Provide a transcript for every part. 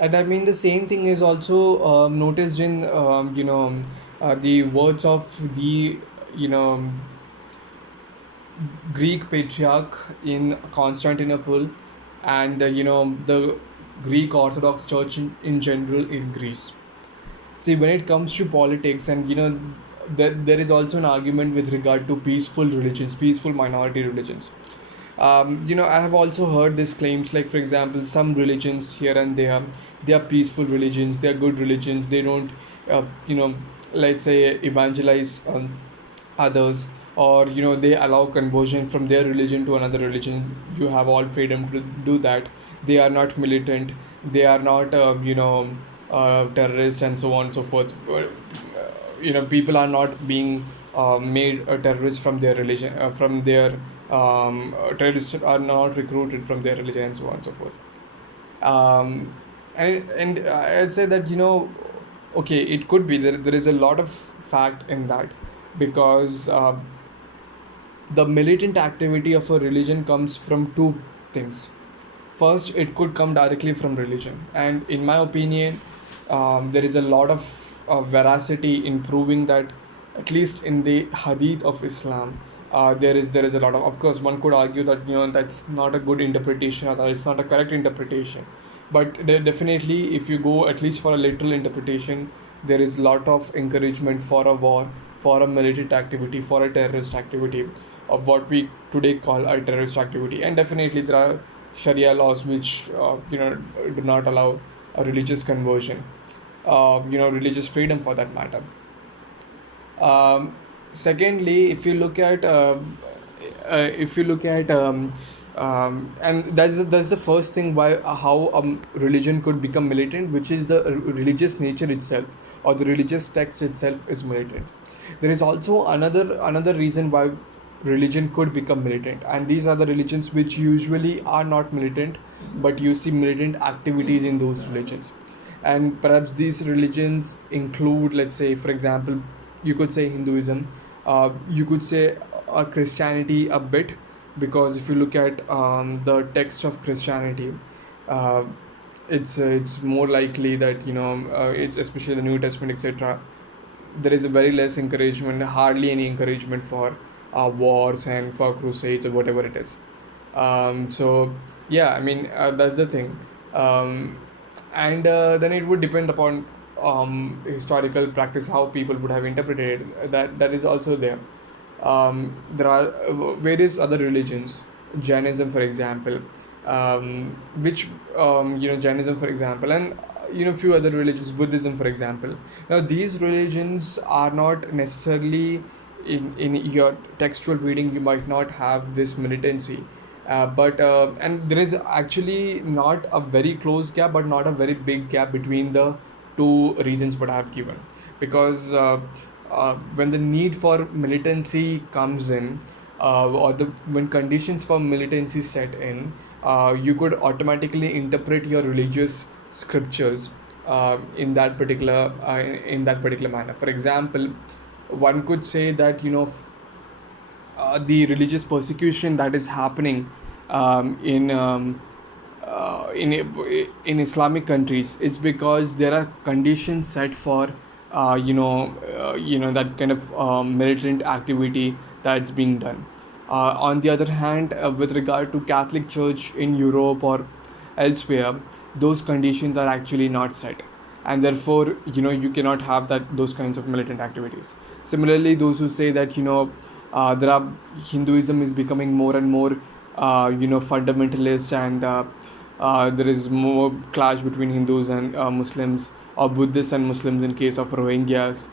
And I mean, the same thing is also noticed in, the words of the, you know, Greek patriarch in Constantinople, and, the Greek Orthodox Church in general in Greece. See, when it comes to politics, and there is also an argument with regard to peaceful religions, peaceful minority religions. I have also heard these claims, like, for example, some religions here and there, they are peaceful religions, they are good religions, they don't, uh, you know, let's say, evangelize others, or they allow conversion from their religion to another religion. You have all freedom to do that. They are not militant, they are not, terrorists, and so on and so forth. People are not being made a terrorist from their religion, from their terrorists are not recruited from their religion, and so on and so forth. And I say that, okay, it could be there is a lot of fact in that, because the militant activity of a religion comes from two things. First, it could come directly from religion, and in my opinion, there is a lot of veracity in proving that, at least in the hadith of Islam, there is a lot of course, one could argue that, that's not a good interpretation, or that it's not a correct interpretation. But definitely, if you go at least for a literal interpretation, there is a lot of encouragement for a war, for a militant activity, for a terrorist activity, of what we today call a terrorist activity. And definitely there are Sharia laws which, do not allow a religious conversion, religious freedom for that matter. Secondly, if you look at and that's the first thing, why how religion could become militant, which is the religious nature itself, or the religious text itself is militant. There is also another reason why religion could become militant, and these are the religions which usually are not militant, but you see militant activities in those religions. And perhaps these religions include, let's say, for example, you could say Hinduism, you could say Christianity a bit, because if you look at the text of Christianity, uh, it's more likely that, it's especially the New Testament, etc. There is a very less encouragement, hardly any encouragement for wars and for crusades or whatever it is. So yeah, I mean, that's the thing. And then it would depend upon historical practice, how people would have interpreted it. That is also there. There are various other religions, Jainism, for example, which Jainism, for example, and few other religions, Buddhism, for example. Now, these religions are not necessarily, in your textual reading, you might not have this militancy, but and there is actually not a very close gap, but not a very big gap between the two reasons what I have given, because when the need for militancy comes in, or the when conditions for militancy set in, you could automatically interpret your religious scriptures in that particular manner. For example, one could say that, the religious persecution that is happening in in Islamic countries, it's because there are conditions set for that kind of militant activity that's being done. On the other hand, with regard to Catholic Church in Europe or elsewhere, those conditions are actually not set, and therefore, you cannot have those kinds of militant activities. Similarly, those who say that, there are Hinduism is becoming more and more fundamentalist, and there is more clash between Hindus and Muslims, or Buddhists and Muslims in case of Rohingyas.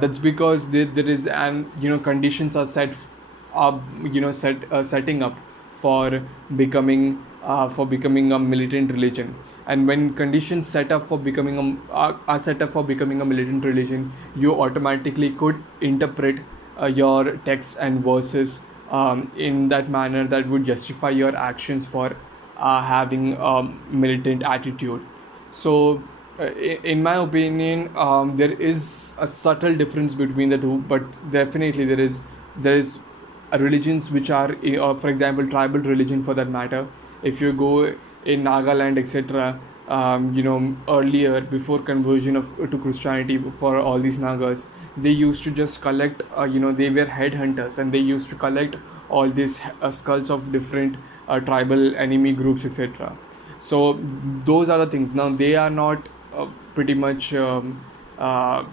That's because there is, and conditions are setting up for becoming a militant religion. And when conditions are set up for becoming a militant religion, you automatically could interpret your texts and verses in that manner that would justify your actions for having a militant attitude. So, in my opinion, there is a subtle difference between the two, but definitely there is religions which are, for example, tribal religion for that matter. If you go in Nagaland, etc., earlier, before conversion of to Christianity for all these Nagas, they used to just collect, they were headhunters, and they used to collect all these skulls of different tribal enemy groups, etc. So those are the things. Now they are not pretty much. Uh,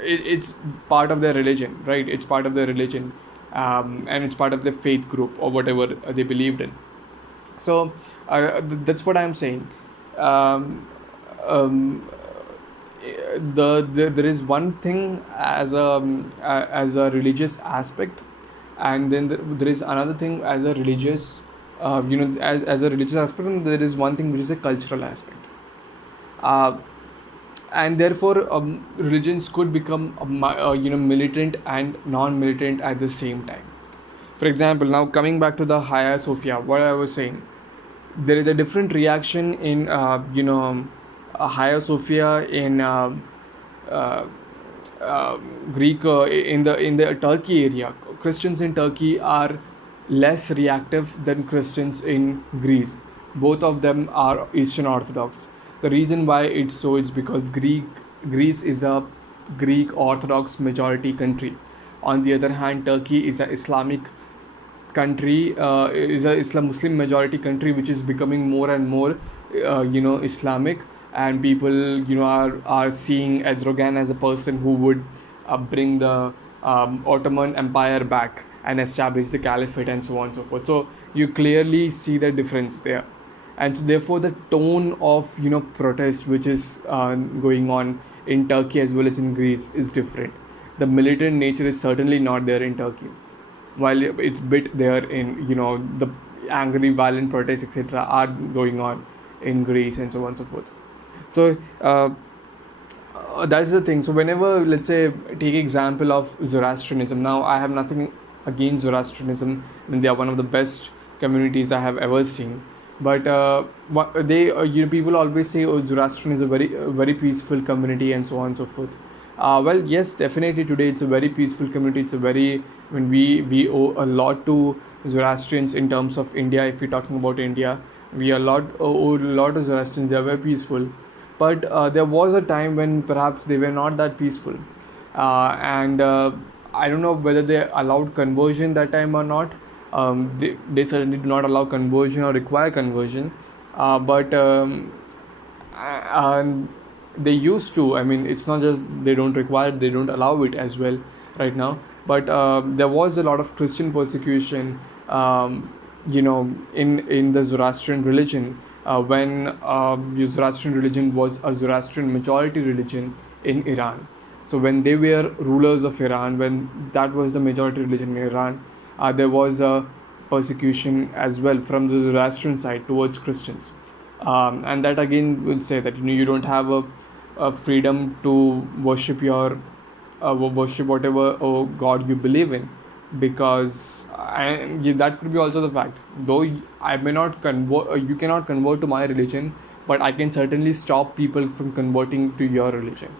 it's part of their religion, right? It's part of their religion, and it's part of their faith group or whatever they believed in. So that's what I'm saying. um, um, there is one thing as a religious aspect, and then there is another thing as a religious, as a religious aspect, and there is one thing which is a cultural aspect. uh, and therefore religions could become militant and non-militant at the same time. For example, now coming back to the Hagia Sophia, what I was saying, there is a different reaction in Hagia Sophia in uh, uh, Greek, in the Turkey area. Christians in Turkey are less reactive than Christians in Greece. Both of them are Eastern Orthodox. The reason why it's so is because Greece is a Greek Orthodox majority country. On the other hand, Turkey is an Islamic country, is a Islam Muslim majority country, which is becoming more and more Islamic, and people are seeing Erdogan as a person who would bring the Ottoman Empire back and establish the caliphate and so on and so forth. So you clearly see the difference there, and so therefore the tone of protest which is going on in Turkey as well as in Greece is different. The militant nature is certainly not there in Turkey, while it's bit there in the angry violent protests etc are going on in Greece and so on and so forth. So that's the thing. So whenever, let's say, take example of Zoroastrianism. Now I have nothing against Zoroastrianism. I mean, they are one of the best communities I have ever seen. But they people always say, oh, Zoroastrian is a very peaceful community and so on and so forth. Well, yes, definitely today it's a very peaceful community. It's a very, when we owe a lot to Zoroastrians in terms of India. If we're talking about India, we owe a lot to Zoroastrians. They are very peaceful, but there was a time when perhaps they were not that peaceful, and I don't know whether they allowed conversion that time or not. They certainly do not allow conversion or require conversion, but and they used to. I mean, it's not just they don't require it, they don't allow it as well right now. But there was a lot of Christian persecution, in the Zoroastrian religion, when Zoroastrian religion was a Zoroastrian majority religion in Iran. So when they were rulers of Iran, when that was the majority religion in Iran, there was a persecution as well from the Zoroastrian side towards Christians, and that again would say that you don't have a freedom to worship your worship whatever God you believe in, because that could be also the fact. Though I may not convert, you cannot convert to my religion, but I can certainly stop people from converting to your religion,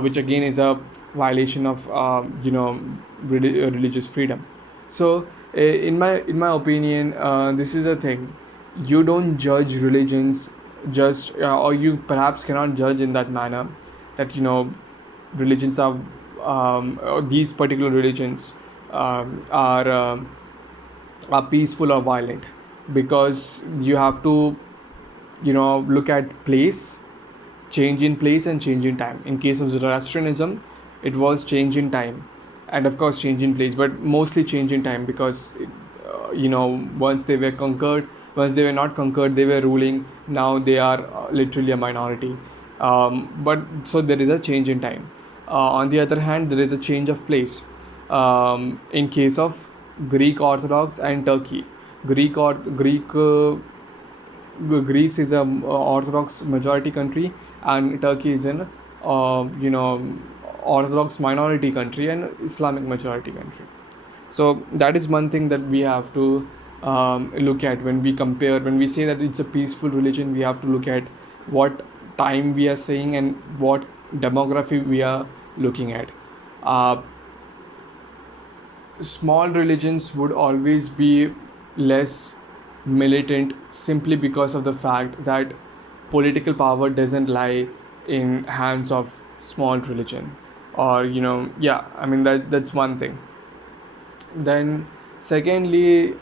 which again is a violation of religious freedom. So in my opinion, this is a thing. You don't judge religions just, or you perhaps cannot judge in that manner that religions or these particular religions are peaceful or violent, because you have to look at place, change in place and change in time. In case of Zoroastrianism, it was change in time, and of course change in place, but mostly change in time, because once they were conquered, once they were not conquered, they were ruling. Now they are literally a minority. But so there is a change in time. On the other hand, there is a change of place. In case of Greek Orthodox and Turkey, Greece is a Orthodox majority country, and Turkey is an Orthodox minority country and Islamic majority country. So that is one thing that we have to look at when we compare. When we say that it's a peaceful religion, we have to look at what time we are saying and what demography we are looking at. Uh, Small religions would always be less militant, simply because of the fact that political power doesn't lie in hands of small religion, or yeah, I mean that's one thing. Then secondly,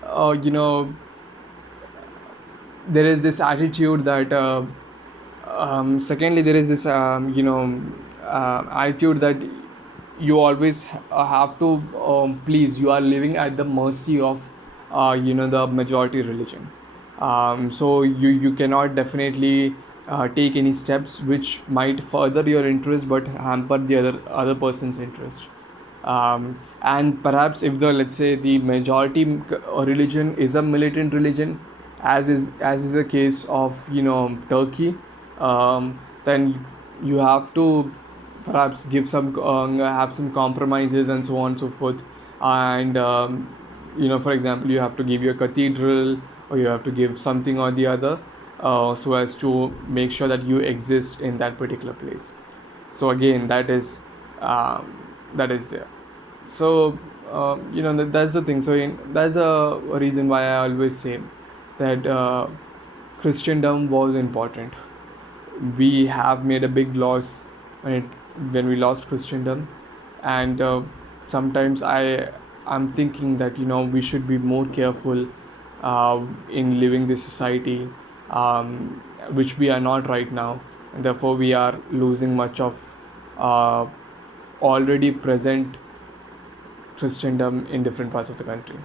there is this attitude that secondly there is this attitude that you always have to please. You are living at the mercy of the majority religion. So you cannot definitely take any steps which might further your interest but hamper the other person's interest. And perhaps if the, let's say, the majority religion is a militant religion, as is the case of Turkey, then you have to perhaps give some have some compromises and so on and so forth. And for example, you have to give your cathedral, or you have to give something or the other, so as to make sure that you exist in that particular place. So again, that is there. So that's the thing. So that's a reason why I always say that Christendom was important. We have made a big loss when we lost Christendom. And sometimes I'm thinking that we should be more careful in living this society, which we are not right now, and therefore we are losing much of already present Christendom in different parts of the country.